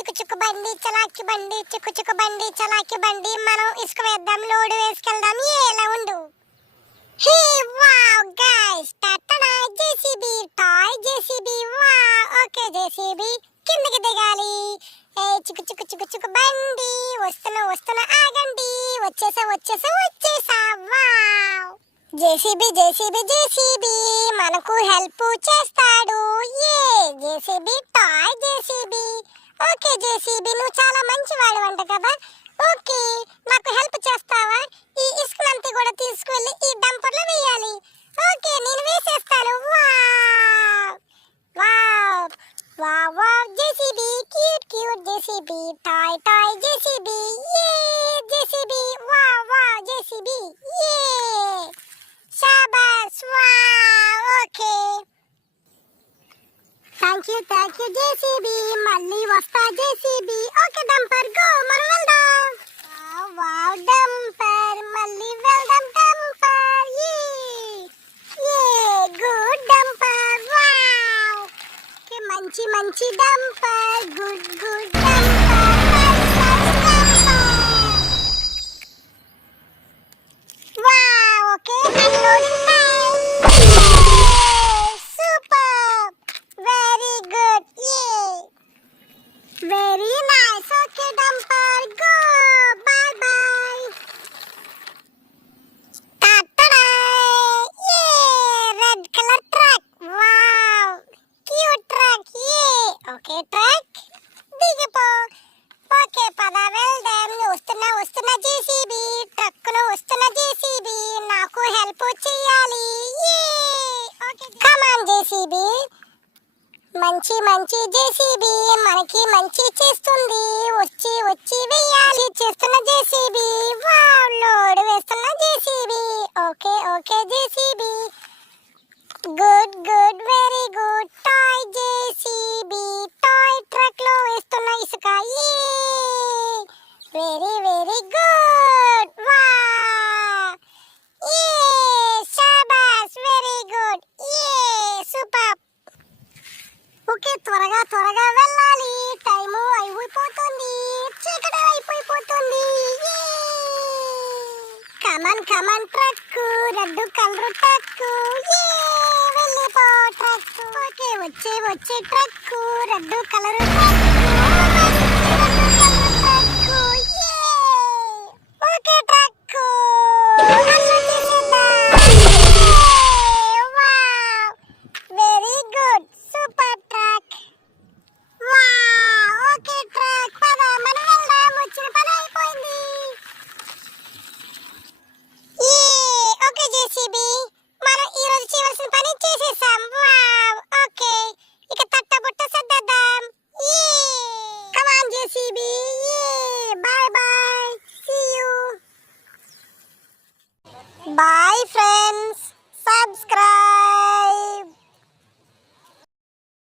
చిక్కు చిక్కు బండి చలాకి బండి చిక్కు చిక్కు బండి చలాకి బండి మనం ఇసుక వేద్దాం లోడ్ వేసుకెళ్దాం ఎలా ఉండు. హే వావ్ గైస్ టటనా JCB toy JCB wow okay JCB కిందకి దిగాలి. ఏ చిక్కు చిక్కు చిక్కు చిక్కు బండి వస్తున్నా ఆగండి వచ్చేసా వావ్ జేసీబీ జేసీబీ జేసీబీ మనకు హెల్ప్ చేస్తాడు. ఏ JCB toy JCB okay JCB నువ్వు చాలా మంచివాడు అంట కదా. ఓకే నాకు హెల్ప్ చేస్తావా? ఈ ఇసుకనంతా కూడా తీసుకువెళ్ళి ఈ డంపర్లో వేయాలి. ఓకే నేను వేసేస్తాను. Wow wow wow wow JCB cute cute JCB toy toy JCB ఏ జేసీబీ వావ్ వావ్ జేసీబీ ఏ శాబాష్ wow okay thank you JCB మళ్ళీ వస్తా జేసీబీ. ఓకే డంపర్ గో మనం వెళ్దాం. వావ్ వావ్ డంపర్ మళ్ళీ వెళ్దాం డంపర్ ఏ గుడ్ డంపర్ వావ్ ఓకే మంచి dumper good dumper wow okay unloading time super very good very nice okay dumper go bye bye tata red colour truck wow cute truck okay truck దిగిపో. Okay పద వెళ్దాం. వస్తున్నా JCB ట్రక్కులో వస్తున్న JCB నాకు help చేయాలి. Okay come on JCB మంచి JCB మనకి మంచి చేస్తుంది. వచ్చి వేయాలి చేస్తున్న జేసీబీ వావ్ లోడ్ వేస్తున్న JCB okay JCB good very good toy JCB toy truck లో వేస్తున్న ఇసుక వెరీ గుడ్ వావ్ శాబాష్ వెరీ గుడ్ సూపర్ ఓకే త్వరగా వెళ్ళాలి. టైము అయిపోతుంది చీకటి అయిపోతుంది. Come on truck red colour truck వెళ్ళిపో ట్రక్ ఓకే వచ్చే ట్రక్ రెడ్ కలర్ ట్రక్